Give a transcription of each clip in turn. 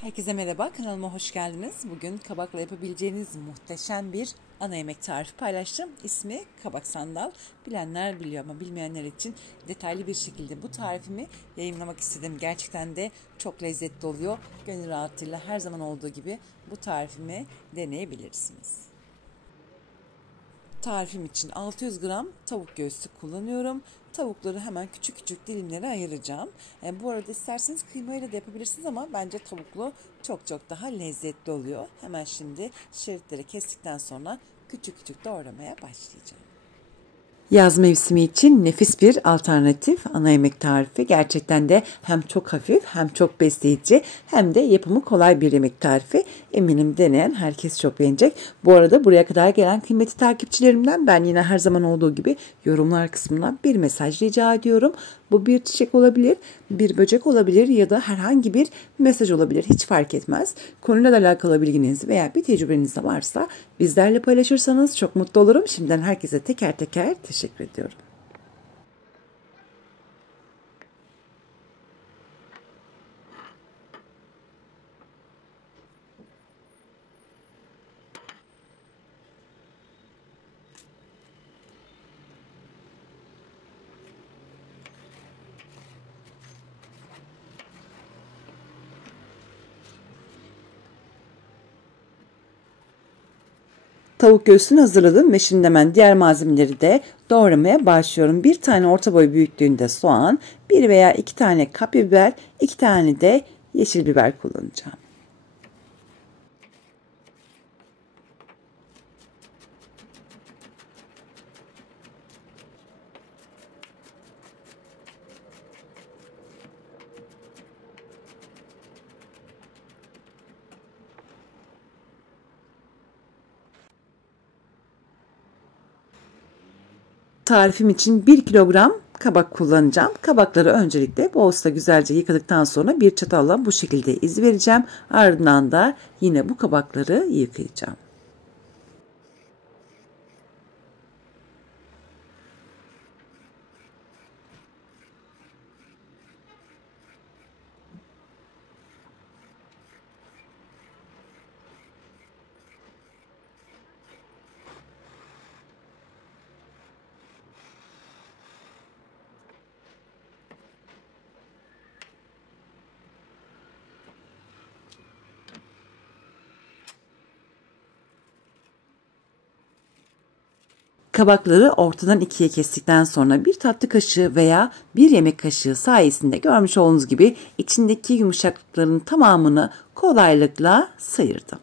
Herkese merhaba, kanalıma hoş geldiniz. Bugün kabakla yapabileceğiniz muhteşem bir ana yemek tarifi paylaştım. İsmi kabak sandal. Bilenler biliyor ama bilmeyenler için detaylı bir şekilde bu tarifimi yayınlamak istedim. Gerçekten de çok lezzetli oluyor. Gönül rahatlığıyla her zaman olduğu gibi bu tarifimi deneyebilirsiniz. Tarifim için 600 gram tavuk göğsü kullanıyorum. Tavukları hemen küçük küçük dilimlere ayıracağım. Bu arada isterseniz kıymayla da yapabilirsiniz ama bence tavuklu çok daha lezzetli oluyor. Hemen şimdi şeritleri kestikten sonra küçük küçük doğramaya başlayacağım. Yaz mevsimi için nefis bir alternatif ana yemek tarifi. Gerçekten de hem çok hafif hem çok besleyici hem de yapımı kolay bir yemek tarifi. Eminim deneyen herkes çok beğenecek. Bu arada buraya kadar gelen kıymetli takipçilerimden ben yine her zaman olduğu gibi yorumlar kısmına bir mesaj rica ediyorum. Bu bir çiçek olabilir, bir böcek olabilir ya da herhangi bir mesaj olabilir. Hiç fark etmez. Konuyla da alakalı bilginiz veya bir tecrübeniz de varsa bizlerle paylaşırsanız çok mutlu olurum. Şimdiden herkese teker teker teşekkür ediyorum. Tavuk göğsünü hazırladım ve şimdi hemen diğer malzemeleri de doğramaya başlıyorum. Bir tane orta boy büyüklüğünde soğan, bir veya iki tane kapya biber, iki tane de yeşil biber kullanacağım. Tarifim için 1 kilogram kabak kullanacağım. Kabakları öncelikle bu olsa güzelce yıkadıktan sonra bir çatalla bu şekilde iz vereceğim. Ardından da yine bu kabakları yıkayacağım. Kabakları ortadan ikiye kestikten sonra bir tatlı kaşığı veya bir yemek kaşığı sayesinde görmüş olduğunuz gibi içindeki yumuşaklıkların tamamını kolaylıkla sıyırdım.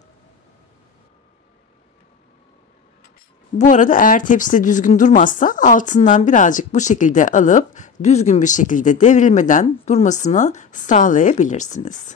Bu arada eğer tepside düzgün durmazsa altından birazcık bu şekilde alıp düzgün bir şekilde devrilmeden durmasını sağlayabilirsiniz.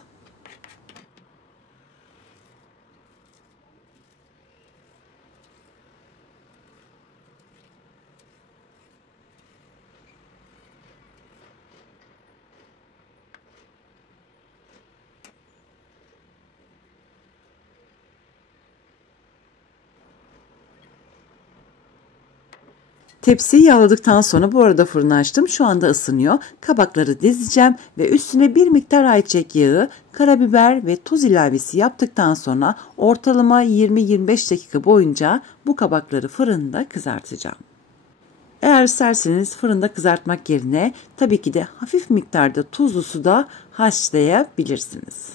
Tepsiyi yağladıktan sonra bu arada fırını açtım. Şu anda ısınıyor. Kabakları dizeceğim ve üstüne bir miktar ayçiçek yağı, karabiber ve tuz ilavesi yaptıktan sonra ortalama 20-25 dakika boyunca bu kabakları fırında kızartacağım. Eğer isterseniz fırında kızartmak yerine tabii ki de hafif miktarda tuzlu suda haşlayabilirsiniz.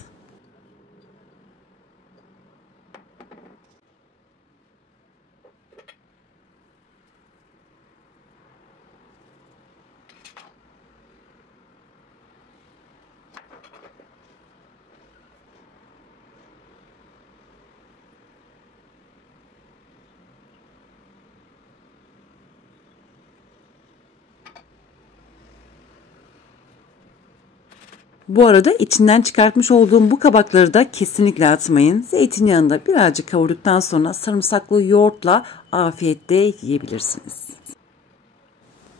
Bu arada içinden çıkartmış olduğum bu kabakları da kesinlikle atmayın. Zeytinyağında birazcık kavurduktan sonra sarımsaklı yoğurtla afiyetle yiyebilirsiniz.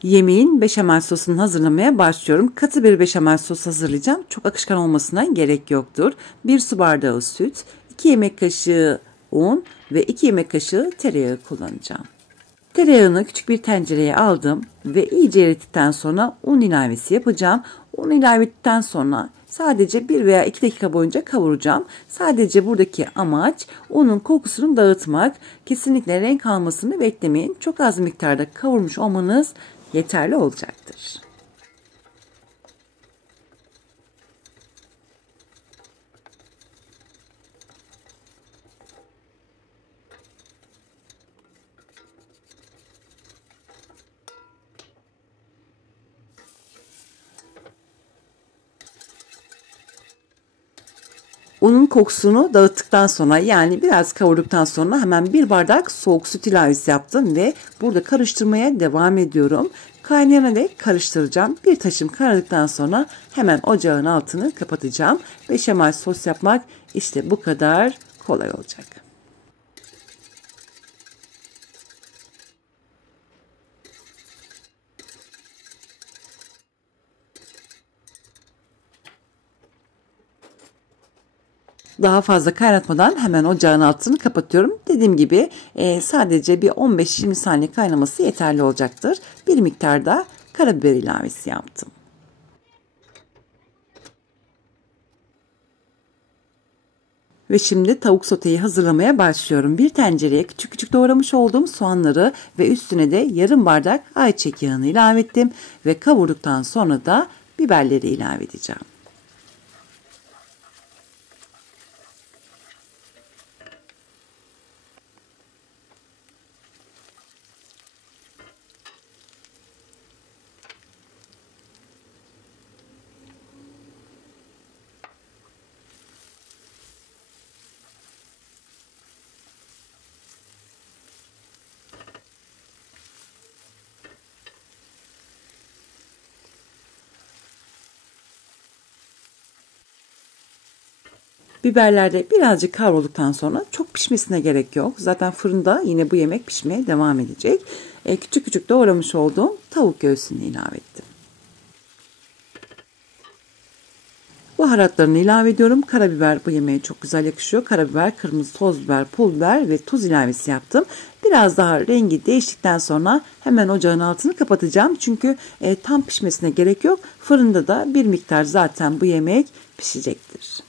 Yemeğin beşamel sosunu hazırlamaya başlıyorum. Katı bir beşamel sos hazırlayacağım. Çok akışkan olmasına gerek yoktur. 1 su bardağı süt, 2 yemek kaşığı un ve 2 yemek kaşığı tereyağı kullanacağım. Tereyağını küçük bir tencereye aldım ve iyice erittikten sonra un ilavesi yapacağım. Un ilave ettikten sonra Sadece 1 veya 2 dakika boyunca kavuracağım. Sadece buradaki amaç unun kokusunu dağıtmak. Kesinlikle renk almasını beklemeyin. Çok az miktarda kavurmuş olmanız yeterli olacaktır. Unun kokusunu dağıttıktan sonra, yani biraz kavurduktan sonra hemen 1 bardak soğuk süt ilavesi yaptım ve burada karıştırmaya devam ediyorum. Kaynayana dek karıştıracağım. Bir taşım kaynadıktan sonra hemen ocağın altını kapatacağım. Beşamel sos yapmak işte bu kadar kolay olacak. Daha fazla kaynatmadan hemen ocağın altını kapatıyorum. Dediğim gibi sadece bir 15-20 saniye kaynaması yeterli olacaktır. Bir miktar da karabiber ilavesi yaptım. Ve şimdi tavuk soteyi hazırlamaya başlıyorum. Bir tencereye küçük küçük doğramış olduğum soğanları ve üstüne de yarım bardak ayçiçek yağını ilave ettim. Ve kavurduktan sonra da biberleri ilave edeceğim. Biberler de birazcık kavrulduktan sonra çok pişmesine gerek yok. Zaten fırında yine bu yemek pişmeye devam edecek. Küçük küçük doğramış olduğum tavuk göğsünü ilave ettim. Baharatlarını ilave ediyorum. Karabiber bu yemeğe çok güzel yakışıyor. Karabiber, kırmızı toz biber, pul biber ve tuz ilavesi yaptım. Biraz daha rengi değiştikten sonra hemen ocağın altını kapatacağım. Çünkü tam pişmesine gerek yok. Fırında da bir miktar zaten bu yemek pişecektir.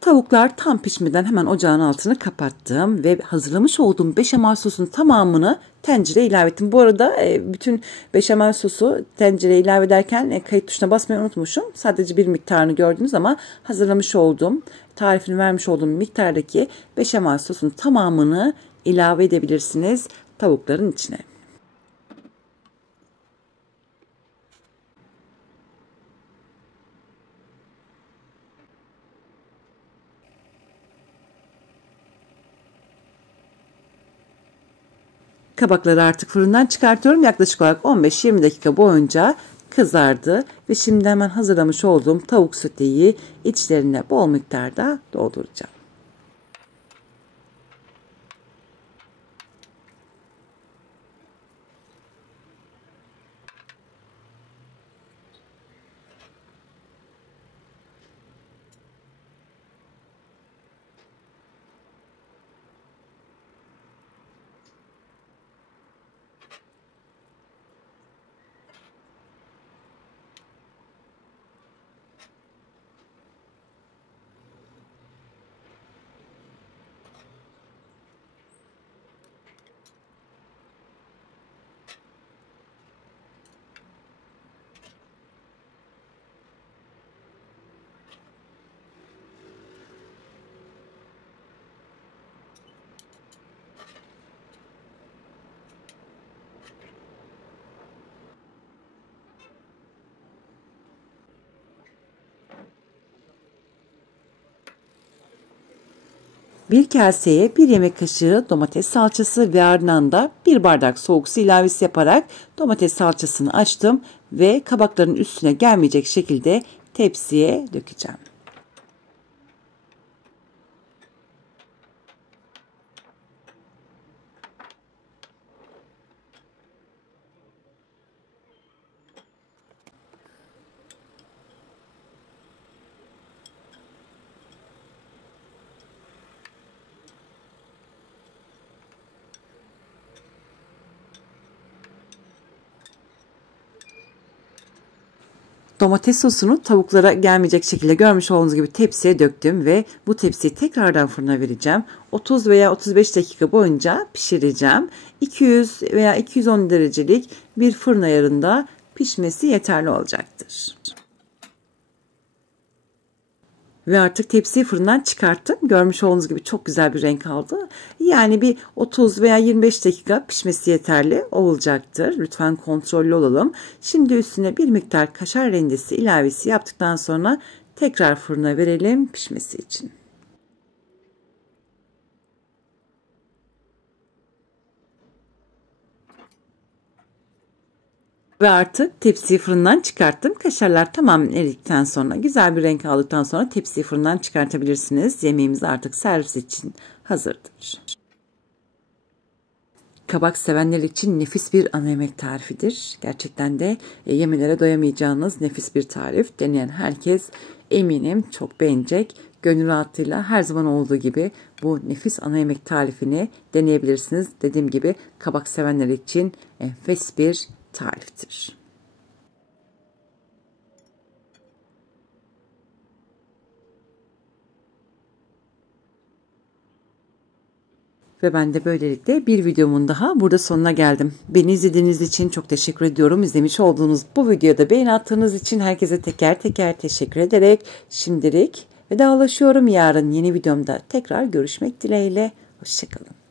Tavuklar tam pişmeden hemen ocağın altını kapattım ve hazırlamış olduğum beşamel sosun tamamını tencereye ilave ettim. Bu arada bütün beşamel sosu tencereye ilave ederken kayıt tuşuna basmayı unutmuşum. Sadece bir miktarını gördünüz ama hazırlamış olduğum, tarifini vermiş olduğum miktardaki beşamel sosun tamamını ilave edebilirsiniz tavukların içine. Kabakları artık fırından çıkartıyorum. Yaklaşık olarak 15-20 dakika boyunca kızardı. Ve şimdi hemen hazırlamış olduğum tavuk soteyi içlerine bol miktarda dolduracağım. Bir kaseye 1 yemek kaşığı domates salçası ve ardından da 1 bardak soğuk su ilavesi yaparak domates salçasını açtım ve kabakların üstüne gelmeyecek şekilde tepsiye dökeceğim. Domates sosunu tavuklara gelmeyecek şekilde görmüş olduğunuz gibi tepsiye döktüm ve bu tepsiyi tekrardan fırına vereceğim. 30 veya 35 dakika boyunca pişireceğim. 200 veya 210 derecelik bir fırın ayarında pişmesi yeterli olacaktır. Ve artık tepsiyi fırından çıkarttım. Görmüş olduğunuz gibi çok güzel bir renk aldı. Yani bir 30 veya 25 dakika pişmesi yeterli olacaktır. Lütfen kontrollü olalım. Şimdi üstüne bir miktar kaşar rendesi ilavesi yaptıktan sonra tekrar fırına verelim pişmesi için. Ve artık tepsiyi fırından çıkarttım. Kaşarlar tamamen eridikten sonra, güzel bir renk aldıktan sonra tepsiyi fırından çıkartabilirsiniz. Yemeğimiz artık servis için hazırdır. Kabak sevenler için nefis bir ana yemek tarifidir. Gerçekten de yemelere doyamayacağınız nefis bir tarif. Deneyen herkes eminim çok beğenecek. Gönül rahatlığıyla her zaman olduğu gibi bu nefis ana yemek tarifini deneyebilirsiniz. Dediğim gibi kabak sevenler için enfes bir tariftir. Ve ben de böylelikle bir videomun daha burada sonuna geldim. Beni izlediğiniz için çok teşekkür ediyorum. İzlemiş olduğunuz bu videoda beğeni attığınız için herkese teker teker teşekkür ederek şimdilik vedalaşıyorum. Yarın yeni videomda tekrar görüşmek dileğiyle. Hoşçakalın.